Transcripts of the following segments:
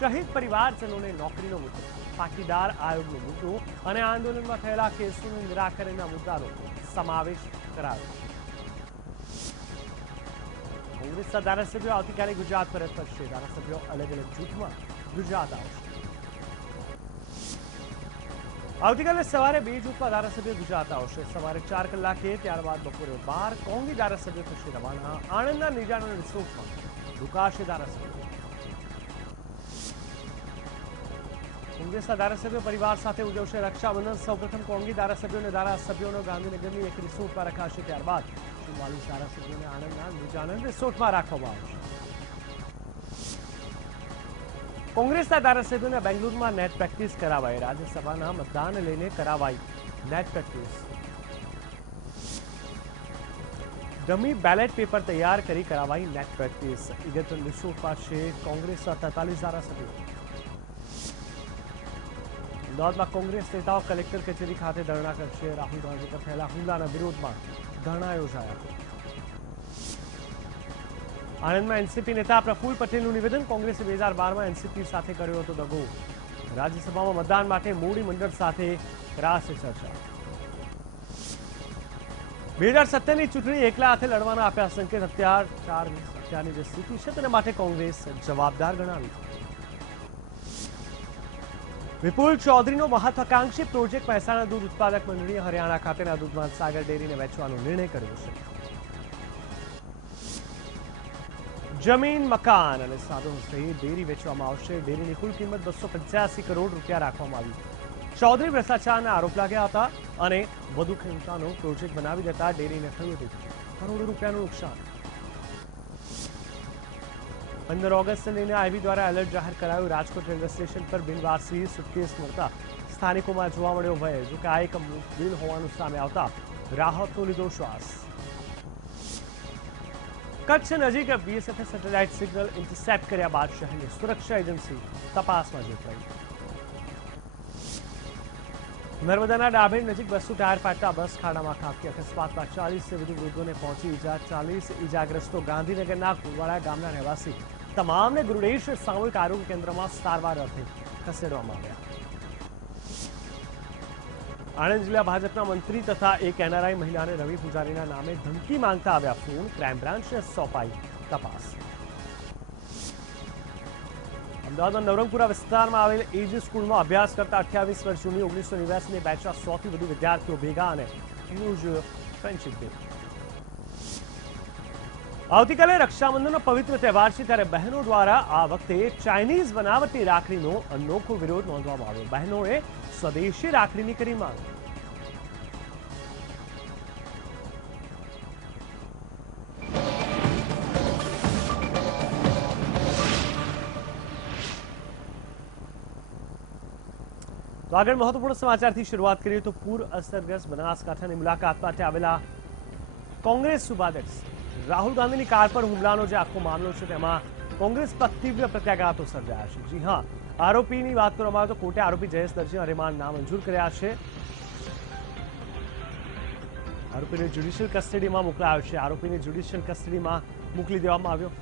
શહીદ પરિવારજનોને નોકરીનો મુદ્દો, પાટીદાર આયોગનો મુદ્દો અને આંદોલનમાં થયેલા કેસોના નિરાકરણના મુદ્દાનો સમાવેશ કરાયો. કોંગ્રેસના ધારાસભ્યો આવતીકાલે ગુજરાત પરત ફરશે. ધારાસભ્યો અલગ અલગ જૂથમાં ગુજરાત આવશે. આવતીકાલે સવારે 2 જૂથમાં ધારાસભ્યો ગુજરાત આવશે. સવારે 4 કલાકે, ત્યારબાદ બપોરે 12 કોંગી ધારાસભ્યો થશે રવાના. આણંદના નિજાનંદ રિસોર્ટમાં રોકાશે ધારાસભ્યો. કોંગ્રેસના ધારાસભ્યો પરિવાર સાથે ઉજવશે રક્ષાબંધન. સૌપ્રથમ કોંગી ધારાસભ્યો અને ધારાસભ્યોનો ગાંધીનગરની એક રિસોર્ટમાં રખાશે. ત્યારબાદ 44 ધારાસભ્યોને આણંદના નિજાનંદ રિસોર્ટમાં રાખવામાં આવશે. કોંગ્રેસના ધારાસભ્યોને બેંગ્લુરુમાં નેટ પ્રેક્ટિસ કરાવાઈ. રાજ્યસભાના મતદાન લઈને કરાવાઈ net practice. Dummy ballot paper તૈયાર કરી કરાવાઈ નેટ પ્રેક્ટિસ. ઇગતન રિસોર્ટ પાસે કોંગ્રેસના 43 ધારાસભ્યો. અમદાવાદમાં કોંગ્રેસ નેતાઓ કલેક્ટર કચેરી ખાતે ધરણા કરશે. રાહુલ ગાંધી પર થયેલા હુમલાના વિરોધમાં ધરણા યોજાયા. આણંદમાં એનસીપી નેતા પ્રફુલ્લ પટેલનું નિવેદન. કોંગ્રેસે 2012માં એનસીપી સાથે કર્યો હતો દગો. રાજ્યસભામાં મતદાન માટે મોવડી મંડળ સાથે કરાશે ચર્ચા. 2017ની ચૂંટણી એકલા હાથે લડવાના આપ્યા સંકેત. અત્યારની જે સ્થિતિ છે તેના માટે કોંગ્રેસ જવાબદાર ગણાવી. વિપુલ ચૌધરીનો મહત્વાકાંક્ષી પ્રોજેક્ટ મહેસાણા દૂધ ઉત્પાદક મંડળીએ હરિયાણા ખાતેના દૂધમાં સાગર ડેરીને વેચવાનો નિર્ણય કર્યો છે. જમીન, મકાન અને સાધનો સહિત ડેરી વેચવામાં આવશે. ડેરીની કુલ કિંમત 285 કરોડ રૂપિયા રાખવામાં આવી. ચૌધરી ભ્રષ્ટાચારના આરોપ લાગ્યા હતા અને વધુ ખેડૂતોનો પ્રોજેક્ટ બનાવી દેતા ડેરીને થયું હતું કરોડો રૂપિયાનું નુકસાન. 15 ઓગસ્ટને લઈને આઈબી દ્વારા એલર્ટ જાહેર કરાયું. રાજકોટ રેલવે સ્ટેશન પર બિનવારસી સુટકેસ મળતા સ્થાનિકોમાં જોવા મળ્યો ભય. જોકે આ એક બિલ હોવાનું સામે આવતા રાહતનો લીધો શ્વાસ. કચ્છ નજીક બીએસએફે સેટેલાઇટ સિગ્નલ ઇન્ટરસેપ્ટ કર્યા બાદ શહેરની સુરક્ષા એજન્સી તપાસમાં જોતરાઈ. નર્મદાના ડાભેર નજીક બસનું ટાયર ફાટતા બસ ખાડામાં ખાબકી. અકસ્માતમાં 40થી વધુ વૃદ્ધોને પહોંચી ઈજા. 40 ઈજાગ્રસ્તો ગાંધીનગરના કુવાડા ગામના રહેવાસી. તમામને ગુરુડેશ સામૂહિક આરોગ્ય કેન્દ્રમાં સારવાર અર્થે ખસેડવામાં આવ્યા. આણંદ જિલ્લા ભાજપના મંત્રી તથા એક એનઆરઆઈ મહિલાને રવિ પૂજારીના નામે ધમકી માંગતા આવ્યા ફોન. ક્રાઇમ બ્રાન્ચને સોંપાઈ તપાસ. અમદાવાદના નવરંગપુરા વિસ્તારમાં આવેલ એજ સ્કૂલમાં અભ્યાસ કરતા 28 વર્ષ જૂની 1989ની બેચના 100થી વધુ વિદ્યાર્થીઓ ભેગા અને હ્યુજ ફ્રેન્ડશીપ ડે. આવતીકાલે રક્ષાબંધનનો પવિત્ર તહેવાર છે, ત્યારે બહેનો દ્વારા આ વખતે ચાઇનીઝ બનાવટી રાખડીનો અનોખો વિરોધ નોંધવામાં આવ્યો. બહેનોએ સ્વદેશી રાખડીની કરી માંગ. તો આગળ મહત્વપૂર્ણ સમાચારથી શરૂઆત કરીએ તો પૂર અસરગ્રસ્ત બનાસકાંઠાની મુલાકાત માટે આવેલા કોંગ્રેસ ઉપાધ્યક્ષ રાહુલ ગાંધીની કાર પર હુમલાનો જે આખો મામલો છે તેમાં કોંગ્રેસ પર તીવ્ર પ્રત્યાઘાતો સર્જાયા છે. જી હા, આરોપીની વાત કરવામાં આવે તો કોર્ટે આરોપી જયેશ દરજીના રિમાન્ડ નામંજૂર કર્યા છે. આરોપીને જ્યુડિશિયલ કસ્ટડીમાં મોકલાયો છે. આરોપીને જ્યુડિશિયલ કસ્ટડીમાં મોકલી દેવામાં આવ્યો.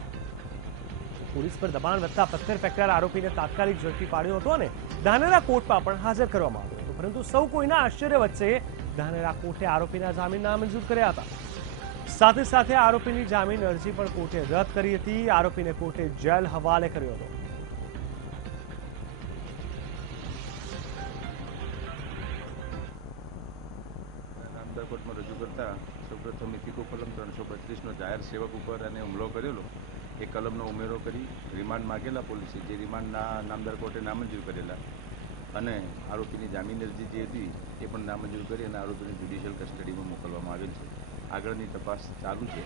પોલીસ પર દબાણ વધતા પથ્થર ફેંકનાર આરોપીને તાત્કાલિક ઝડપી પાડ્યો હતો અને ધાનેરા કોર્ટમાં પણ હાજર કરવામાં આવ્યો હતો. પરંતુ સૌ કોઈના આશ્ચર્ય વચ્ચે ધાનેરા કોર્ટે આરોપીના જામીન નામંજૂર કર્યા હતા. સાથે સાથે આરોપીની જામીન અરજી પણ કોર્ટે રદ કરી હતી. આરોપીને કોર્ટે જેલ હવાલે કર્યો હતો. નામદાર કોર્ટમાં રજૂ કરતા સૌપ્રથમ ઇફિકો કલમ 332નો જાહેર સેવક ઉપર અને હુમલો કરેલો એ કલમનો ઉમેરો કરી રિમાન્ડ માગેલા પોલીસે, જે રિમાન્ડના નામદાર કોર્ટે નામંજૂર કરેલા અને આરોપીની જામીન અરજી જે હતી એ પણ નામંજૂર કરી અને આરોપીને જ્યુડિશિયલ કસ્ટડીમાં મોકલવામાં આવેલ છે. આગળની તપાસ ચાલુ છે.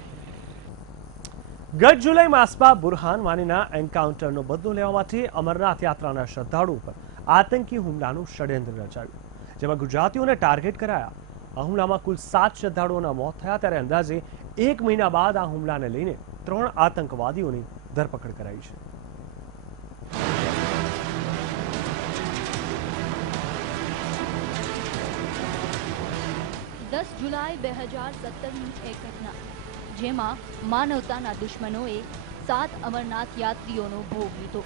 ગત જુલાઈ માસમાં બુરહાન વાનીના એન્કાઉન્ટરનો બદલો લેવા માટે અમરનાથ યાત્રાના શ્રદ્ધાળુઓ પર આતંકી હુમલાનું ષડયંત્ર રચાયું, જેમાં ગુજરાતીઓને ટાર્ગેટ કરાયા. આ હુમલામાં કુલ 7 શ્રદ્ધાળુઓના મોત થયા. ત્યારે અંદાજે 1 મહિના બાદ આ હુમલાને લઈને 3 આતંકવાદીઓની ધરપકડ કરાઈ છે. જુલાઈ 2017ની એક ઘટના, જેમાં માનવતાના દુશ્મનોએ 7 અમરનાથ યાત્રીઓનો ભોગ લીધો.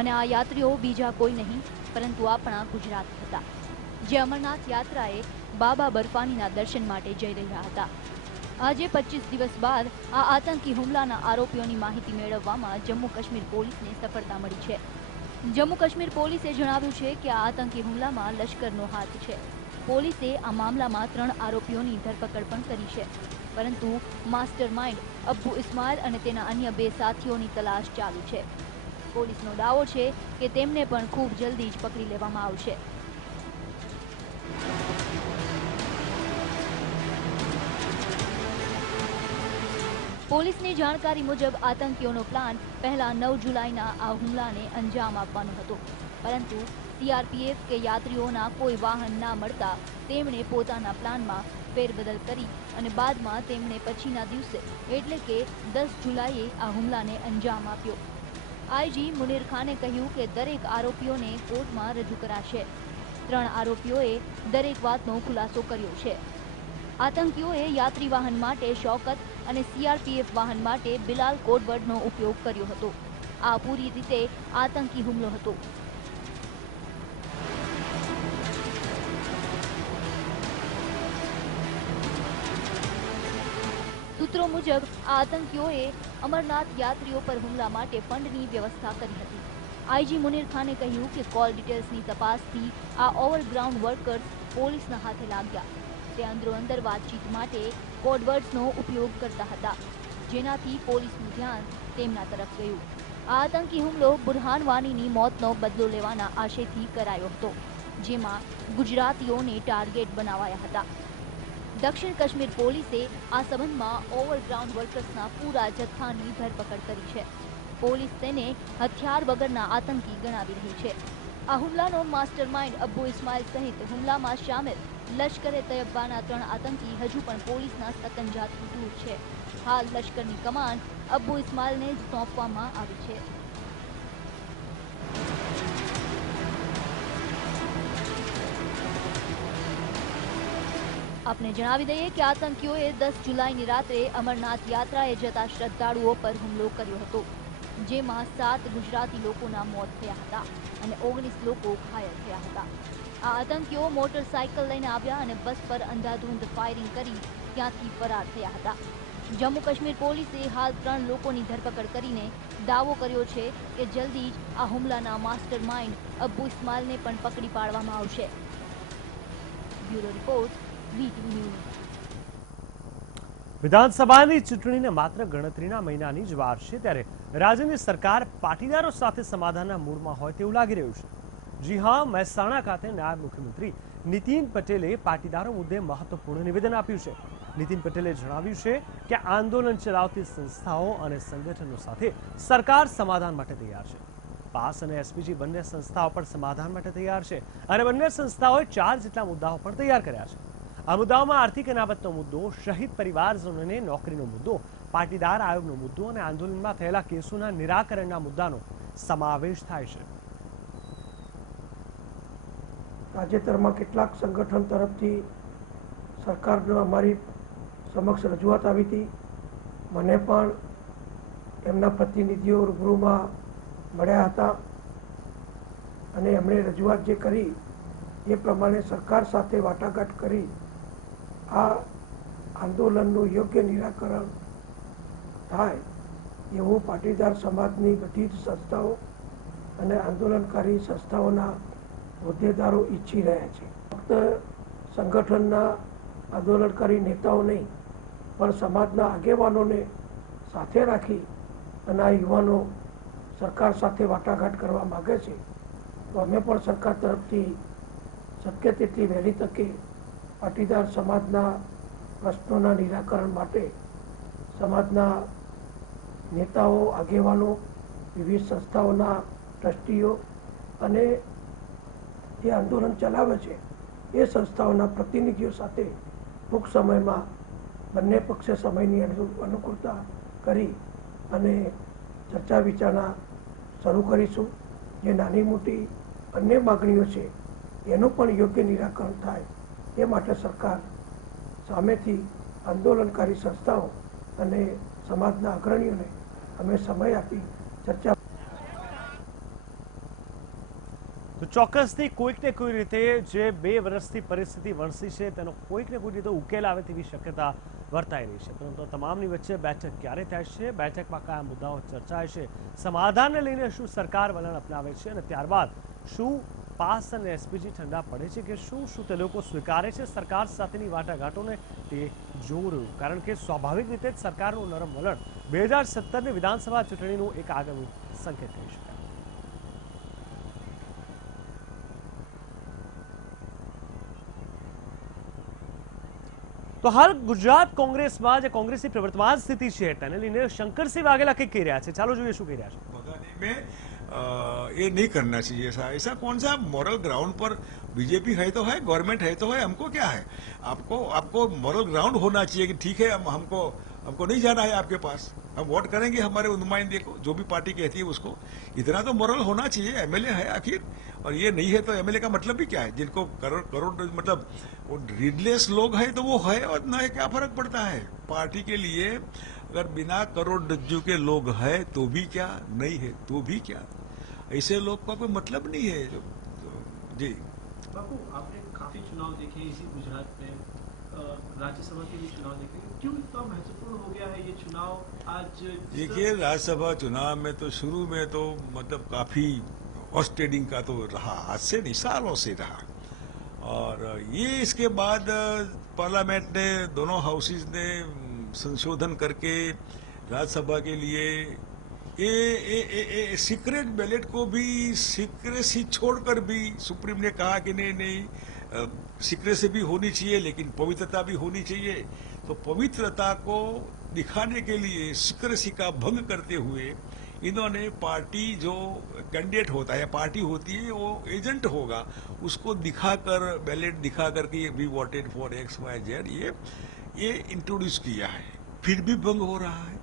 અને આ યાત્રીઓ બીજા કોઈ નહીં પરંતુ આપણા ગુજરાત હતા, જે અમરનાથ યાત્રાએ બાબા બર્ફાનીના દર્શન માટે જઈ રહ્યા હતા. આજે 25 દિવસ બાદ આ આતંકી હુમલાના આરોપીઓની માહિતી મેળવવામાં જમ્મુ કાશ્મીર પોલીસને સફળતા મળી છે. જમ્મુ કાશ્મીર પોલીસે જણાવ્યું છે કે આ આતંકી હુમલામાં લશ્કરનો હાથ છે. પોલીસે આ મામલામાં 3 આરોપીઓની ધરપકડ પણ કરી છે, પરંતુ માસ્ટર માઇન્ડ અબ્બુ ઇસ્માઇલ અને તેના અન્ય 2 સાથીઓની તલાશ ચાલુ છે. પોલીસનો દાવો છે કે તેમને પણ ખૂબ જલ્દી જ પકડી લેવામાં આવશે. પોલીસની જાણકારી મુજબ આતંકીઓનો પ્લાન પહેલા 9 જુલાઈના આ હુમલાને અંજામ આપવાનો હતો, પરંતુ સીઆરપીએફ કે યાત્રીઓના કોઈ વાહન ના મળતા તેમણે પોતાના પ્લાનમાં ફેરબદલ કરી અને બાદમાં તેમણે પછીના દિવસે એટલે કે 10 જુલાઈએ આ હુમલાને અંજામ આપ્યો. આઈજી મુનીર ખાને કહ્યું કે દરેક આરોપીઓને કોર્ટમાં રજૂ કરાશે. 3 આરોપીઓએ દરેક વાતનો ખુલાસો કર્યો છે. આતંકીઓએ યાત્રી વાહન માટે શૌકત અને સીઆરપીએફ વાહન માટે બિલાલ કોડવર્ડનો ઉપયોગ કર્યો હતો. આ પૂરી રીતે આતંકી હુમલો હતો. સૂત્રો મુજબ આ આતંકીઓએ અમરનાથ યાત્રીઓ પર હુમલા માટે ફંડની વ્યવસ્થા કરી હતી. આઈજી મુનીર ખાને કહ્યું કે કોલ ડિટેલ્સની તપાસથી આ ઓવરગ્રાઉન્ડ વર્કર્સ પોલીસના હાથે લાગ્યા. તે અંદરોઅંદર વાતચીત માટે કોડવર્ડ્સનો ઉપયોગ કરતા હતા, જેનાથી પોલીસનું ધ્યાન તેમના તરફ ગયું. આ આતંકી હુમલો બુરહાન વાનીની મોતનો બદલો લેવાના આશયથી કરાયો હતો, જેમાં ગુજરાતીઓને ટાર્ગેટ બનાવાયા હતા. દક્ષિણ કાશ્મીર પોલીસે આ સંબંધમાં ઓવરગ્રાઉન્ડ વર્કર્સના પૂરા જથ્થાની ધરપકડ કરી છે. પોલીસ તેને હથિયાર વગરના આતંકી ગણાવી રહી છે. આ હુમલાનો માસ્ટર માઇન્ડ અબ્બુ ઇસ્માઇલ સહિત હુમલામાં સામેલ લશ્કરે તૈયબાના 3 આતંકી હજુ પણ પોલીસના સકંજાથી દૂર છે. હાલ લશ્કરની કમાન્ડ અબ્બુ ઇસ્માઇલને જ સોંપવામાં આવી છે. આપને જણાવી દઈએ કે આતંકીઓએ 10 જુલાઈની રાત્રે અમરનાથ યાત્રાએ જતા શ્રદ્ધાળુઓ પર હુમલો કર્યો હતો, જેમાં 7 ગુજરાતી લોકોના મોત થયા હતા અને 19 લોકો ઘાયલ થયા હતા. આ આતંકીઓ મોટરસાયકલ લઈને આવ્યા અને બસ પર અંધાધૂંધ ફાયરિંગ કરી ત્યાંથી ફરાર થયા હતા. જમ્મુ કાશ્મીર પોલીસે હાલ 3 લોકોની ધરપકડ કરીને દાવો કર્યો છે કે જલ્દી જ આ હુમલાના માસ્ટર માઇન્ડ અબ્બુ ઇસ્માઇલને પણ પકડી પાડવામાં આવશે. Bureau report. વિધાનસભાની ચૂંટણીને માત્ર ગણતરીના મહિનાની જ વાર છે, ત્યારે રાજ્યની સરકાર પાટીદારો સાથે સમાધાનના મૂડમાં હોય તેવું લાગી રહ્યું છે. જી હા, મહેસાણા ખાતે નાયબ મુખ્યમંત્રી નીતિન પટેલે પાટીદારો મુદ્દે મહત્વપૂર્ણ નિવેદન આપ્યું છે. નીતિન પટેલે જણાવ્યું છે કે આંદોલન ચલાવતી સંસ્થાઓ અને સંગઠનો સાથે સરકાર સમાધાન માટે તૈયાર છે. પાસ અને એસપીજી બંને સંસ્થાઓ પણ સમાધાન માટે તૈયાર છે અને બંને સંસ્થાઓએ 4 જેટલા મુદ્દાઓ પણ તૈયાર કર્યા છે. આ મુદ્દાઓમાં આર્થિક અનામતનો મુદ્દો, શહીદ પરિવારજનોને નોકરીનો મુદ્દો, પાટીદાર આયોગનો મુદ્દો અને આંદોલનમાં થયેલા કેસોના નિરાકરણના મુદ્દાનો સમાવેશ થાય છે. તાજેતરમાં કેટલાક સંગઠન તરફથી સરકારને અમારી સમક્ષ રજૂઆત આવી હતી. મને પણ એમના પ્રતિનિધિઓ રૂબરૂમાં મળ્યા હતા અને એમણે રજૂઆત જે કરી એ પ્રમાણે સરકાર સાથે વાટાઘાટ કરી આ આંદોલનનું યોગ્ય નિરાકરણ થાય એવું પાટીદાર સમાજની બધી જ સંસ્થાઓ અને આંદોલનકારી સંસ્થાઓના હોદ્દેદારો ઈચ્છી રહ્યા છે. ફક્ત સંગઠનના આંદોલનકારી નેતાઓ નહીં, પણ સમાજના આગેવાનોને સાથે રાખી અને આ યુવાનો સરકાર સાથે વાટાઘાટ કરવા માગે છે, તો અમે પણ સરકાર તરફથી શક્ય તેટલી વહેલી તકે પાટીદાર સમાજના પ્રશ્નોના નિરાકરણ માટે સમાજના નેતાઓ, આગેવાનો, વિવિધ સંસ્થાઓના ટ્રસ્ટીઓ અને જે આંદોલન ચલાવે છે એ સંસ્થાઓના પ્રતિનિધિઓ સાથે ટૂંક સમયમાં બંને પક્ષે સમયની અનુકૂળતા કરી અને ચર્ચા વિચારણા શરૂ કરીશું. જે નાની મોટી અન્ય માગણીઓ છે એનું પણ યોગ્ય નિરાકરણ થાય એ માટે સરકાર સામેથી આંદોલનકારી સંસ્થાઓ અને સમાજના અગ્રણીઓને અમે સમય આપી ચર્ચા તો ચોક્કસથી કોઈક ને કોઈ રીતે જે 2 વર્ષથી પરિસ્થિતિ વણસી છે તેનો કોઈક ને કોઈ રીતે ઉકેલ આવે તેવી શક્યતા વર્તાઈ રહી છે, પરંતુ તમામની વચ્ચે બેઠક ક્યારે થાય છે, બેઠકમાં કયા મુદ્દાઓ ચર્ચાય છે, સમાધાનને લઈને શું સરકાર વલણ અપનાવે છે અને ત્યારબાદ શું પાસ અને એસપીજી ઠંડા પડે છે કે શું તે લોકો સ્વીકારે છે સરકાર સાથેની વાટાઘાટોને, તે જોવું રહ્યું. કારણ કે સ્વાભાવિક રીતે જ સરકારનું નરમ વલણ 2017ની વિધાનસભા ચૂંટણીનું એક આગામી સંકેત કહી શકાય. તો હાલ ગુજરાત કોંગ્રેસમાં જે કોંગ્રેસની પ્રવર્તમાન સ્થિતિ છે તેને લઈને શંકરસિંહ વાઘેલા કંઈક કહી રહ્યા છે. ચાલો જોઈએ શું કહી રહ્યા છે. भगाने में ये नहीं करना चाहिए. ऐसा कौन सा मॉरल ग्राउंड पर बीजेपी है तो है, गवर्नमेंट है तो है, हमको क्या है. आपको मॉरल ग्राउंड होना चाहिए कि ठीक है हमको नहीं जाना है आपके पास, हम वोट करेंगे हमारे नुमाइंदे को, जो भी पार्टी कहती है उसको. इतना तो मॉरल होना चाहिए. एमएलए है आखिर, और ये नहीं है तो एमएलए का मतलब भी क्या है. जिनको करोड़ मतलब वो रीडलेस लोग हैं तो वो है, और न है क्या फर्क पड़ता है. पार्टी के लिए अगर बिना करोड़रज्जू के लोग हैं तो भी क्या, नहीं है तो भी क्या, ऐसे लोग का कोई मतलब नहीं है. जी बापू, आपने काफी चुनाव देखे इसी गुजरात में, राज्यसभा के भी चुनाव देखे, क्यों इतना महत्वपूर्ण हो गया है ये चुनाव आज? देखिए, राज्यसभा चुनाव में तो शुरू में तो मतलब काफी हॉर्स ट्रेडिंग का तो रहा, आज से नहीं सालों से रहा. और ये इसके बाद पार्लियामेंट ने, दोनों हाउसेज ने संशोधन करके राज्यसभा के लिए ये सीक्रेट बैलेट को भी सीक्रेसी छोड़कर भी सुप्रीम ने कहा कि नहीं सीक्रेसी भी होनी चाहिए लेकिन पवित्रता भी होनी चाहिए. तो पवित्रता को दिखाने के लिए सीक्रेसी का भंग करते हुए इन्होंने पार्टी जो कैंडिडेट होता है, पार्टी होती है, वो एजेंट होगा, उसको दिखाकर बैलेट दिखाकर कि वी वोटेड फॉर XYZ ये इंट्रोड्यूस किया है. फिर भी भंग हो रहा है.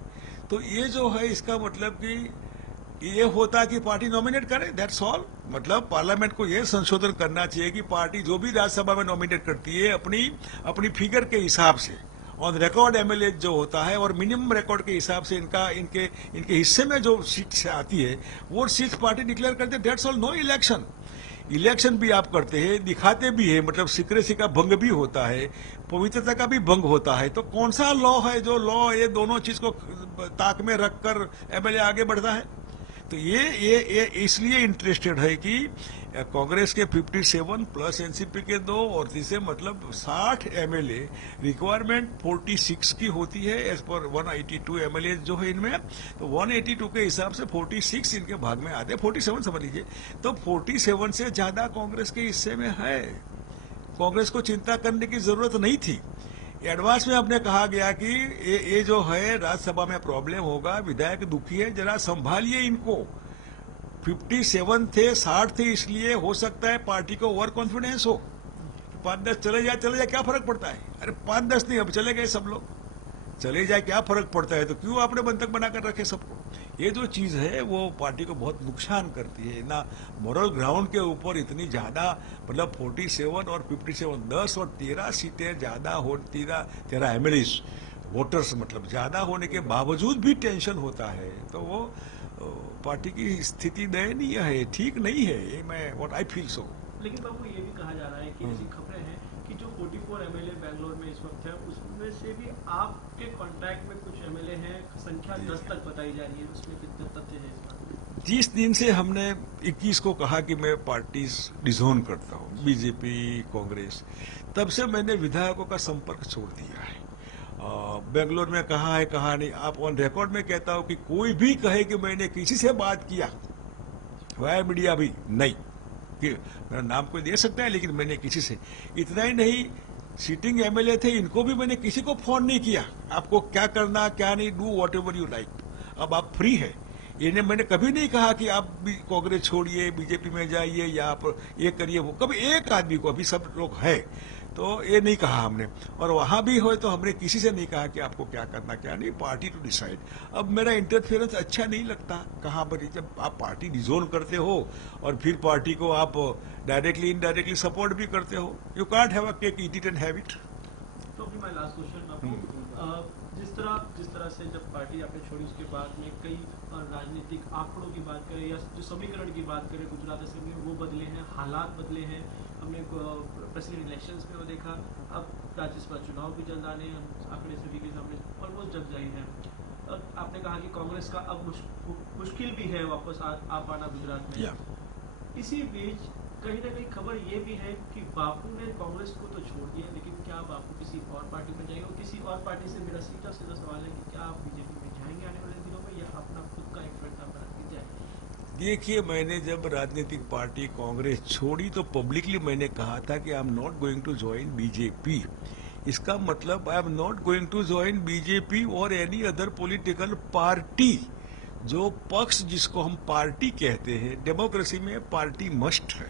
तो ये जो है इसका मतलब कि ये होता कि पार्टी नॉमिनेट करे, दैट्स ऑल. मतलब पार्लियामेंट को ये संशोधन करना चाहिए कि पार्टी जो भी राज्यसभा में नॉमिनेट करती है अपनी फिगर के हिसाब से, ऑन रिकॉर्ड एमएलए जो होता है और मिनिमम रिकॉर्ड के हिसाब से इनके हिस्से में जो सीट आती है वो सीट पार्टी डिक्लेयर करते हैं. That's all. नो इलेक्शन भी आप करते हैं, दिखाते भी है, मतलब सीक्रेसी का भंग भी होता है, पवित्रता का भी भंग होता है. तो कौन सा लॉ है जो लॉ ये दोनों चीज को ताक में रखकर एमएलए आगे बढ़ता है. तो ये इसलिए इंटरेस्टेड है कि कांग्रेस के 57 प्लस एनसीपी के 2 और तीसरे मतलब 60 एमएलए, रिक्वायरमेंट 46 की होती है एज पर 182 एमएलए जो है इनमें. तो 182 के हिसाब से 46 इनके भाग में आते हैं, 47 समझ लीजिए. तो 47 से ज्यादा कांग्रेस के हिस्से में है. कांग्रेस को चिंता करने की जरूरत नहीं थी. एडवांस में हमने कहा गया कि ये जो है राज्यसभा में प्रॉब्लम होगा, विधायक दुखी है, जरा संभालिए इनको. 57 थे, 60 थे, इसलिए हो सकता है पार्टी को ओवर कॉन्फिडेंस हो. 5-10 चले जाए क्या फर्क पड़ता है. अरे 5-10 नहीं, अब चले गए सब लोग, चले जाए क्या फर्क पड़ता है. तो क्यों आपने बंधक बनाकर रखे सबको. ये जो चीज है वो पार्टी को बहुत नुकसान करती है ना. मॉरल ग्राउंड के ऊपर इतनी ज्यादा, मतलब 47 और 57, 10 और 13 सीटें ज्यादा हो, 13 एमएलए वोटर्स मतलब ज्यादा होने के बावजूद भी टेंशन होता है. तो वो पार्टी की स्थिति दयनीय है, ठीक नहीं है. ये मैं व्हाट आई फील सो. लेकिन बाबू, ये भी कहा जा रहा है कि ऐसी खबरें हैं कि जो 44 एमएलए बैंगलोर में इस वक्त है उसमें से भी आपके कॉन्ट्रैक्ट में कुछ एमएलए हैं, संख्या 10 तक बताई जा रही है. उसमें कितने तथ्य है इस बात? 30 दिन से हमने 21 को कहा कि मैं पार्टी डिजोन करता हूँ, बीजेपी कांग्रेस. तब से मैंने विधायकों का संपर्क छोड़ दिया है. बेंगलोर में कहा है, कहा नहीं. आप ऑन रिकॉर्ड में कहता हूं कि कोई भी कहे कि मैंने किसी से बात किया वाया मीडिया भी नहीं, कि मेरा नाम कोई दे सकता है लेकिन मैंने किसी से. इतना ही नहीं, सिटिंग एमएलए थे, इनको भी मैंने किसी को फोन नहीं किया आपको क्या करना क्या नहीं, do what ever you like, अब आप फ्री है. इन्हें मैंने कभी नहीं कहा कि आप भी कांग्रेस छोड़िए, बीजेपी में जाइए या आप ये करिए वो. कभी एक आदमी को, अभी सब लोग है तो ये नहीं कहा हमने. और वहां भी हो तो हमने किसी से नहीं कहा कि आपको क्या करना क्या नहीं, पार्टी टू डिसाइड. अब मेरा इंटरफेरेंस अच्छा नहीं लगता. कहाँ पर जब आप पार्टी डिजोन करते हो और फिर पार्टी को आप डायरेक्टली इनडायरेक्टली सपोर्ट भी करते हो, you can't have a cake, eat it and have it. तो माय लास्ट क्वेश्चन आपको, जिस तरह से जब पार्टी आपने छोड़ी उसके बाद में कई राजनीतिक आंकड़ों की बात करें या जो समीकरण की बात करें गुजरात असेंबली में, वो बदले हैं, हालात बदले हैं। हमने प्रेसिडेंट इलेक्शंस में वो देखा, अब राज्यसभा चुनाव भी जल्द आने हैं, आंकड़े सभी के सामने ऑलमोस्ट जग जाहिर है। आपने कहा कि कांग्रेस का अब मुश्किल भी है वापस आ पाना गुजरात में। इसी बीच कहीं ना कहीं खबर ये भी है कि बापू ने कांग्रेस को तो छोड़ दिया, लेकिन क्या बापू किसी और पार्टी में जाएंगे? और किसी और पार्टी से मेरा सीधा सीधा सवाल है कि क्या आप बीजेपी में जाएंगे आने वाले दिनों में, या अपना खुद का एक फैसला बना के जाएंगे? देखिए, मैंने जब राजनीतिक पार्टी कांग्रेस छोड़ी तो पब्लिकली मैंने कहा था कि I am not going to join BJP. इसका मतलब I am not going to join BJP और एनी अदर पॉलिटिकल पार्टी। जो पक्ष जिसको हम पार्टी कहते हैं, डेमोक्रेसी में पार्टी मस्ट है,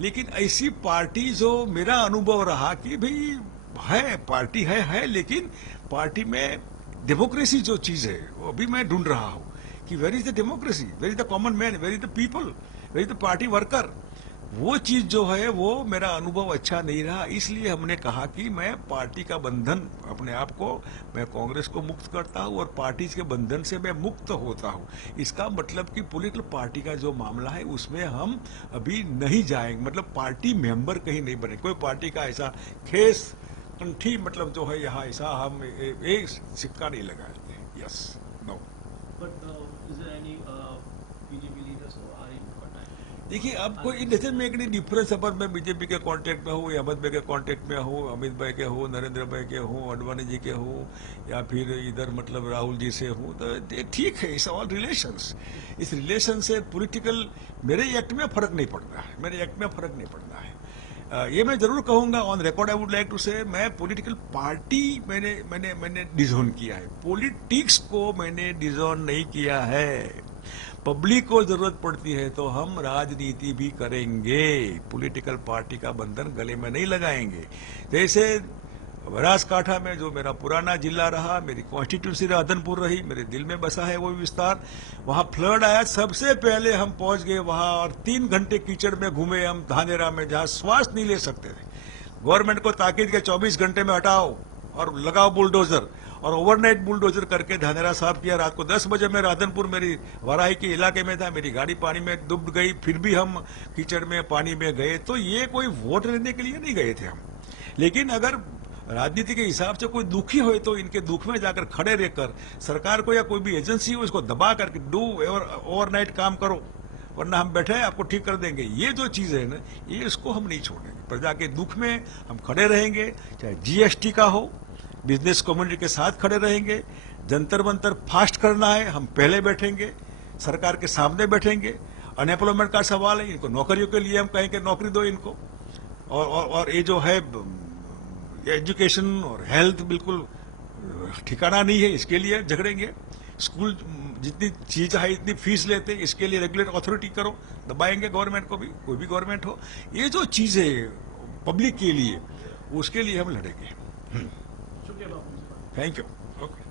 लेकिन ऐसी पार्टी जो मेरा अनुभव रहा कि भाई है पार्टी है, लेकिन पार्टी में डेमोक्रेसी जो चीज है वो अभी मैं ढूंढ रहा हूं कि where is the democracy, where is the common man, where is the people, where is the party worker. वो चीज जो है वो मेरा अनुभव अच्छा नहीं रहा, इसलिए हमने कहा कि मैं पार्टी का बंधन अपने आप को, मैं कांग्रेस को मुक्त करता हूं और पार्टी के बंधन से मैं मुक्त होता हूं। इसका मतलब कि पॉलिटिकल पार्टी का जो मामला है उसमें हम अभी नहीं जाएंगे, मतलब पार्टी मेंबर कहीं नहीं बने। कोई पार्टी का ऐसा खेस कंठी मतलब जो है यहाँ ऐसा हम एक सिक्का नहीं लगाते। Yes, no. देखिए, अब कोई डजंट मेक एनी डिफरेंस अगर मैं बीजेपी के कांटेक्ट में हूँ, अहमद भाई के कांटेक्ट में हूँ, अमित भाई के हूँ, नरेंद्र भाई के हूँ, अडवाणी जी के हूँ, या फिर इधर मतलब राहुल जी से हूँ, तो ठीक है, इट्स ऑल रिलेशंस। इस रिलेशन से पॉलिटिकल मेरे एक्ट में फर्क नहीं पड़ता है, मेरे एक्ट में फर्क नहीं पड़ता है। ये मैं जरूर कहूंगा, on record I would like to say, मैं पॉलिटिकल पार्टी मैंने डिजोन किया है, पॉलिटिक्स को मैंने डिजोन नहीं किया है। पब्लिक को जरूरत पड़ती है तो हम राजनीति भी करेंगे, पॉलिटिकल पार्टी का बंधन गले में नहीं लगाएंगे। जैसे बनासकांठा में जो मेरा पुराना जिला रहा, मेरी कॉन्स्टिट्यूंसी राधनपुर रही, मेरे दिल में बसा है वो विस्तार। वहां फ्लड आया, सबसे पहले हम पहुंच गए वहां और 3 घंटे कीचड़ में घूमे हम धानेरा में, जहां श्वास नहीं ले सकते थे। गवर्नमेंट को ताकीद के 24 घंटे में हटाओ और लगाओ बुलडोजर, और ओवरनाइट बुलडोजर करके धानेरा साफ किया। रात को 10 बजे मैं राधनपुर, मेरी वाराही के इलाके में था, मेरी गाड़ी पानी में डूब गई, फिर भी हम कीचड़ में पानी में गए। तो ये कोई वोट लेने के लिए नहीं गए थे हम, लेकिन अगर राजनीति के हिसाब से कोई दुखी हो तो इनके दुख में जाकर खड़े रहकर सरकार को या कोई भी एजेंसी हो इसको दबा करके डू ओवरनाइट काम करो, वरना हम बैठे आपको ठीक कर देंगे। ये जो चीज है ना, ये इसको हम नहीं छोड़ेंगे। प्रजा के दुख में हम खड़े रहेंगे, चाहे जीएसटी का हो, बिजनेस कम्युनिटी के साथ खड़े रहेंगे। जंतर मंतर फास्ट करना है, हम पहले बैठेंगे, सरकार के सामने बैठेंगे। अनएम्प्लॉयमेंट का सवाल है, इनको नौकरियों के लिए हम कहेंगे नौकरी दो इनको, और ये जो है एजुकेशन और हेल्थ बिल्कुल ठिकाना नहीं है, इसके लिए झगड़ेंगे। स्कूल जितनी चीज है इतनी फीस लेते, इसके लिए रेगुलेट अथॉरिटी करो, दबाएंगे गवर्नमेंट को भी, कोई भी गवर्नमेंट हो। ये जो चीज है पब्लिक के लिए, उसके लिए हम लड़ेंगे। Thank you. ओके।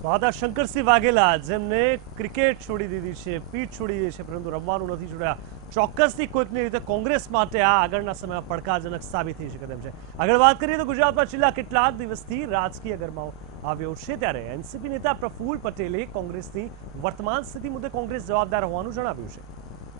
તો આ હતા શંકરસિંહ વાઘેલા, જેમને ક્રિકેટ છોડી દીધી છે, પીચ છોડી દીધી છે, પરંતુ રમવાનું નથી છોડ્યા। ચોક્કસથી કોઈકની રીતે કોંગ્રેસ માટે આ આગળના સમયમાં પડકારજનક સાબિત થઈ શકે તેમ છે। આગળ વાત કરીએ તો ગુજરાતમાં છેલ્લા કેટલાક દિવસથી રાજકીય ગરમાવો આવ્યો છે, ત્યારે એનસીપી નેતા પ્રફુલ્લ પટેલે કોંગ્રેસની વર્તમાન સ્થિતિ મુદ્દે કોંગ્રેસ જવાબદાર હોવાનું જણાવ્યું છે।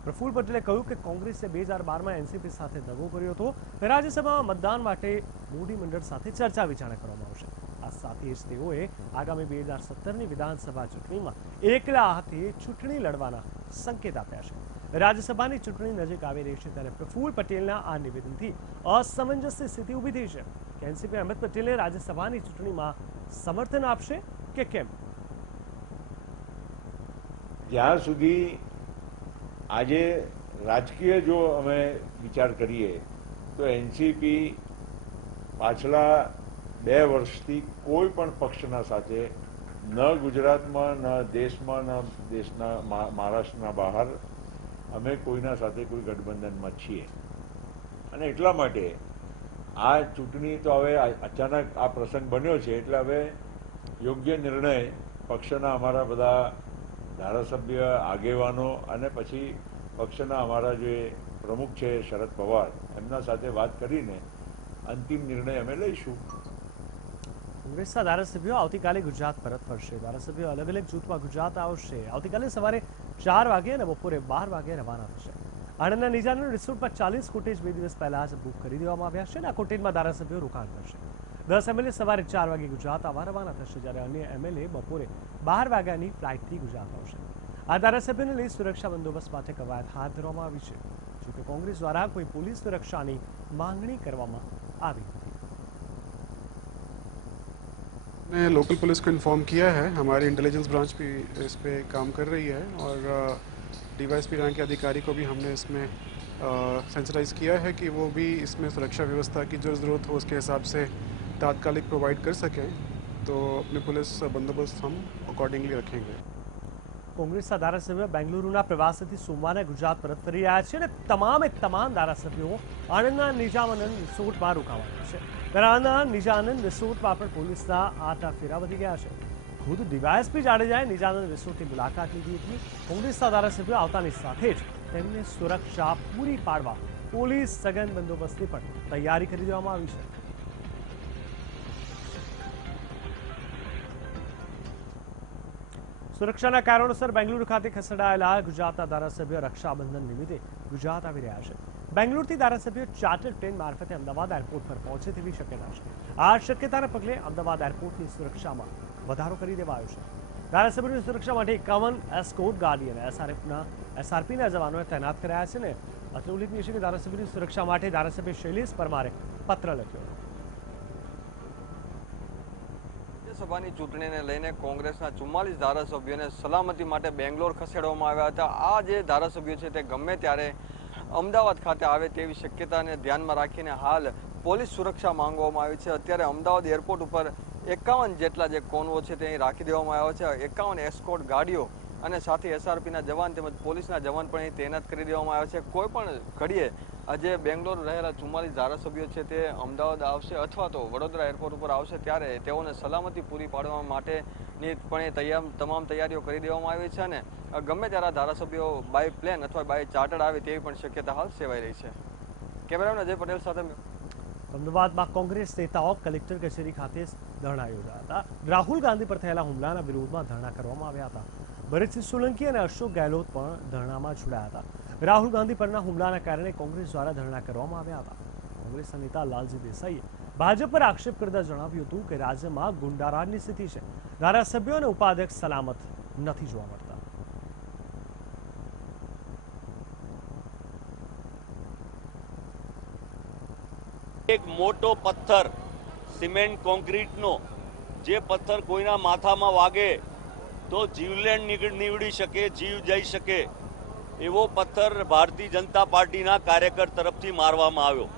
પ્રફુલ્લ પટેલે કહ્યું કે કોંગ્રેસે 2012માં એનસીપી સાથે દગો કર્યો હતો, રાજ્યસભામાં मतदान માટે મોદી મંડળ સાથે ચર્ચા વિચારણા કરવામાં આવશે। આ સાથે જ તેઓએ આગામી 2017ની વિધાનસભા ચૂંટણીમાં એકલા હાથે ચૂંટણી લડવાના સંકેત આપ્યા છે। રાજ્યસભાની ચૂંટણી નજીક આવી રહી છે, ત્યારે પ્રફુલ્લ પટેલના આ નિવેદનથી અસમંજસની સ્થિતિ ઊભી થઈ છે કે એનસીપી અહેમદ પટેલે રાજ્યસભાની ચૂંટણીમાં સમર્થન આપશે કે કેમ। જ્યાં સુધી આજે રાજકીય જો અમે વિચાર કરીએ તો એનસીપી પાછલા 2 વર્ષથી કોઈ પણ પક્ષના સાથે ન ગુજરાતમાં ન દેશમાં ન દેશના મહારાષ્ટ્રના બહાર અમે કોઈના સાથે કોઈ ગઠબંધનમાં છીએ। અને એટલા માટે આ ચૂંટણી તો હવે અચાનક આ પ્રસંગ બન્યો છે, એટલે હવે યોગ્ય નિર્ણય પક્ષના અમારા બધા ધારાસભ્ય આગેવાનો અને પછી પક્ષના અમારા જે પ્રમુખ છે શરદ પવાર, એમના સાથે વાત કરીને અંતિમ નિર્ણય અમે લઈશું. કોંગ્રેસના ધારાસભ્યો આવતીકાલે ગુજરાત પરત ફરશે. ધારાસભ્યો અલગ અલગ જૂથમાં ગુજરાત આવશે. આવતીકાલે સવારે 4 વાગે અને બપોરે 12 વાગે રવાના થશે. આણંદના નિજાનંદ રિસોર્ટમાં 40 કોટેજ 2 દિવસ પહેલા જ બુક કરી દેવામાં આવ્યા છે અને આ કોટેજમાં ધારાસભ્યો રોકાણ કરશે. 10 એમએલએ સવારે 4 વાગે ગુજરાત આવવા રવાના થશે, જ્યારે અન્ય એમએલએ બપોરે 12 વાગ્યાની ફ્લાઇટથી ગુજરાત આવશે. આ ધારાસભ્યોને લઈ સુરક્ષા બંદોબસ્ત માટે કવાયત હાથ ધરવામાં આવી છે. જોકે કોંગ્રેસ દ્વારા કોઈ પોલીસ સુરક્ષાની માંગણી કરવામાં આવી નથી. ने लोकल पुलिस को इन्फॉर्म किया है, हमारी इंटेलिजेंस ब्रांच भी इस पे काम कर रही है और डीवाईएसपी रैंक के अधिकारी को भी हमने इसमें सेंसिटाइज किया है कि वो भी इसमें सुरक्षा व्यवस्था की जो ज़रूरत हो उसके हिसाब से तात्कालिक प्रोवाइड कर सकें, तो अपने पुलिस बंदोबस्त हम अकॉर्डिंगली रखेंगे. કોંગ્રેસના ધારાસભ્યો બેંગલુરુના પ્રવાસેથી સોમવારે ગુજરાત પરત ફરી રહ્યા છે અને તમામ ધારાસભ્યો આણંદના નિજાનંદ રિસોર્ટમાં રોકાવાના છે. આણંદના નિજાનંદ રિસોર્ટમાં પણ પોલીસના આટા ફેરા વધી ગયા છે. ખુદ ડીવાયએસપી જાડેજાએ નિજાનંદ રિસોર્ટની મુલાકાત લીધી હતી. કોંગ્રેસના ધારાસભ્યો આવતાની સાથે જ તેમને સુરક્ષા પૂરી પાડવા પોલીસ સઘન બંદોબસ્તની પણ તૈયારી કરી દેવામાં આવી છે. સુરક્ષાના કારણોસર બેંગલુરુ ખાતે ખસેડાયેલા ગુજરાતના ધારાસભ્યો રક્ષાબંધન નિમિત્તે ગુજરાત આવી રહ્યા છે. બેંગલુરુથી ધારાસભ્યો ચાર્ટર ટ્રેન મારફતે અમદાવાદ એરપોર્ટ પર પહોંચે તેવી શક્યતા છે. આ શક્યતાના પગલે અમદાવાદ એરપોર્ટની સુરક્ષામાં વધારો કરી દેવાયો છે. ધારાસભ્યોની સુરક્ષા માટે 51 એસ્કોર્ટ ગાર્ડી અને એસઆરપીના જવાનોએ તૈનાત કરાયા છે ને અત્રે ઉલ્લેખનીય છે કે ધારાસભ્યોની સુરક્ષા માટે ધારાસભ્ય શૈલેષ પરમારે પત્ર લખ્યો. સભાની ચૂંટણીને લઈને કોંગ્રેસના 44 ધારાસભ્યોને સલામતી માટે બેંગ્લોર ખસેડવામાં આવ્યા હતા. આ જે ધારાસભ્યો છે તે ગમે ત્યારે અમદાવાદ ખાતે આવે તેવી શક્યતાને ધ્યાનમાં રાખીને હાલ પોલીસ સુરક્ષા માંગવામાં આવી છે. અત્યારે અમદાવાદ એરપોર્ટ ઉપર 51 જેટલા જે કોન્વો છે તે અહીં રાખી દેવામાં આવ્યા છે. 51 એસ્કોર્ટ ગાડીઓ અને સાથે એસઆરપીના જવાન તેમજ પોલીસના જવાન પણ અહીં તૈનાત કરી દેવામાં આવ્યા છે. કોઈ પણ ઘડીએ આજે બેંગ્લોર રહેલા 44 ધારાસભ્યો છે તે અમદાવાદ આવશે અથવા તો વડોદરા એરપોર્ટ ઉપર આવશે ત્યારે તેઓને સલામતી પૂરી પાડવા માટેની પણ તમામ તૈયારીઓ કરી દેવામાં આવી છે અને ગમે ત્યારે ધારાસભ્યો બાય પ્લેન અથવા બાય ચાર્ટર્ડ આવે તેવી પણ શક્યતા હાલ સેવાઈ રહી છે. કેમેરામેન અજય પટેલ સાથે અમદાવાદમાં કોંગ્રેસ નેતાઓ કલેક્ટર કચેરી ખાતે ધરણા યોજ્યા હતા. રાહુલ ગાંધી પર થયેલા હુમલાના વિરોધમાં ધરણા કરવામાં આવ્યા હતા. ભરતસિંહ સોલંકી અને અશોક ગેહલોત પણ ધરણામાં જોડાયા હતા. રાહુલ ગાંધી પરના હુમલાના કારણે કોંગ્રેસ દ્વારા ધરણા કરવામાં આવ્યા હતા. કોંગ્રેસના નેતા લાલજી દેસાઈએ ભાજપ પર આક્ષેપ કરતા જણાવ્યું હતું કે રાજ્યમાં ગુંડારાજની સ્થિતિ છે. ધારાસભ્યો અને ઉપાધ્યક્ષ સલામત નથી જોવા મળતા. એક મોટો પથ્થર સિમેન્ટ કોન્ક્રીટનો જે પથ્થર કોઈના માથામાં વાગે તો જીવલેણ નીવડી શકે, જીવ જઈ શકે એવો પથ્થર ભારતીય જનતા પાર્ટીના કાર્યકર તરફથી મારવામાં આવ્યો.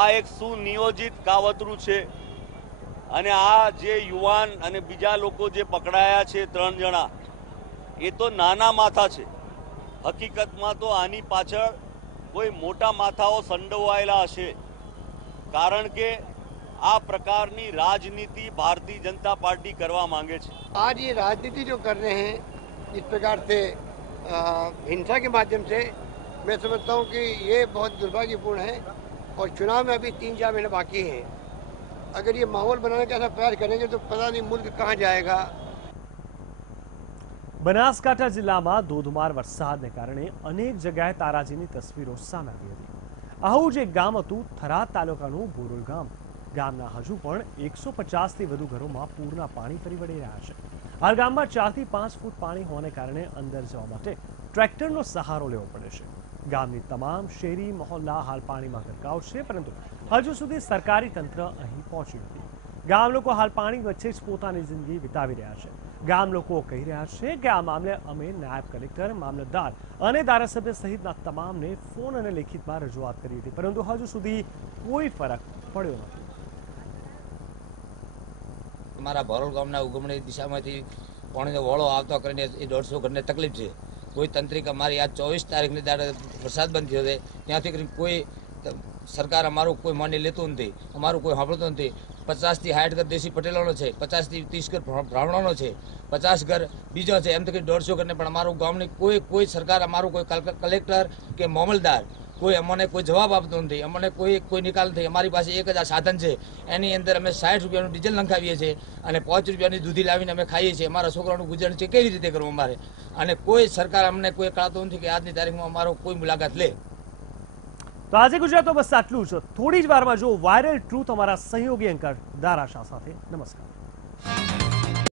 આ એક સુનિયોજિત કાવતરું છે અને આ જે યુવાન અને બીજા લોકો જે પકડાયા છે 3 જણા એ તો નાના માથા છે. હકીકતમાં તો આની પાછળ કોઈ મોટા માથાઓ સંડોવાયેલા હશે, કારણ કે આ પ્રકારની राजनीति भारतीय जनता पार्टी करवा मांगे छे. आज ये राजनीति जो कर रहे हैं इस प्रकार से हिंसा के माध्यम से, मैं समझता हूँ कि ये बहुत दुर्भाग्यपूर्ण है और चुनाव में अभी 3-4 महीने बाकी हैं. अगर ये माहौल बनाने का ऐसा प्रयास करेंगे तो पता नहीं मुल्क कहाँ जाएगा. બનાસકાંઠા જિલ્લામાં ધોધમાર વરસાદને કારણે અનેક જગ્યાએ તારાજીની તસવીરો સામે આવી હતી. આવું જ એક ગામ હતું થરાદ તાલુકાનું બોરોલ ગામ. ગામના હજુ પણ 150થી વધુ ઘરોમાં પૂરના પાણી ફરી વળી રહ્યા છે. હાલ ગામમાં 4 થી 5 ફૂટ પાણી હોવાને કારણે અંદર જવા માટે ટ્રેક્ટરનો સહારો લેવો પડે છે. ગામની તમામ શેરી મહોલ્લા હાલ પાણીમાં ગરકાવ છે, પરંતુ હજુ સુધી સરકારી તંત્ર અહીં પહોંચ્યું નથી. ગામ લોકો હાલ પાણી વચ્ચે જ પોતાની જિંદગી વિતાવી રહ્યા છે. ગામ લોકો કહી રહ્યા છે કે આ મામલે અમે નાયબ કલેક્ટર, મામલતદાર અને ધારાસભ્ય સહિતના તમામને ફોન અને લેખિતમાં રજૂઆત કરી હતી, પરંતુ હજુ સુધી કોઈ ફરક પડ્યો નથી. અમારા ભરોલ ગામના ઉગમણી દિશામાંથી પાણીનો વળો આવતો કરીને એ 150 ઘરને તકલીફ છે. કોઈ તંત્રિક અમારી આ 24 તારીખની દાડે વરસાદ બંધ થયો છે ત્યાંથી કરીને કોઈ સરકાર અમારું કોઈ માની લેતું નથી, અમારું કોઈ સાંભળતું નથી. 50 થી 60 ઘર દેશી પટેલોનો છે, 50 થી 30 ઘર બ્રાહ્મણોનો છે, 50 ઘર બીજો છે, એમ તો કે 150 ઘરને પણ અમારું ગામની કોઈ સરકાર, અમારું કોઈ કલેક્ટર કે મામલતદાર કોઈ અમને કોઈ જવાબ આપતો નથી, અમને કોઈ નિકાલ નથી. અમારી પાસે એક જ આ સાધન છે, એની અંદર અમે 60 રૂપિયાનું ડીઝલ નખાવીએ છીએ અને 5 રૂપિયાની દૂધી લાવીને અમે ખાઈએ છીએ. અમારા છોકરાનું ગુજારણ છે કેવી રીતે કરવું અમારે? અને કોઈ સરકાર અમને કોઈ કળાતો નથી કે આજની તારીખમાં અમારો કોઈ મુલાકાત લે. તો આજે ગુજરાતમાં બસ આટલું જ. થોડી જ વારમાં જો વાયરલ ટ્રુથ અમારા સહયોગી એન્કર દારા શાહ સાથે. નમસ્કાર.